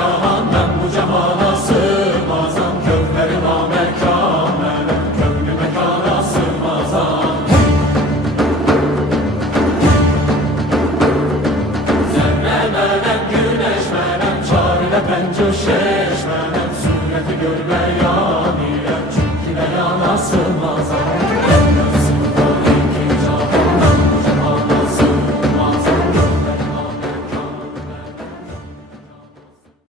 cahan ben bu cemala sığmazam. Kövlerim amekan benim kövlü mekana sığmazam. Zerre benim güneş benim çarine pencoşeş benim sureti görme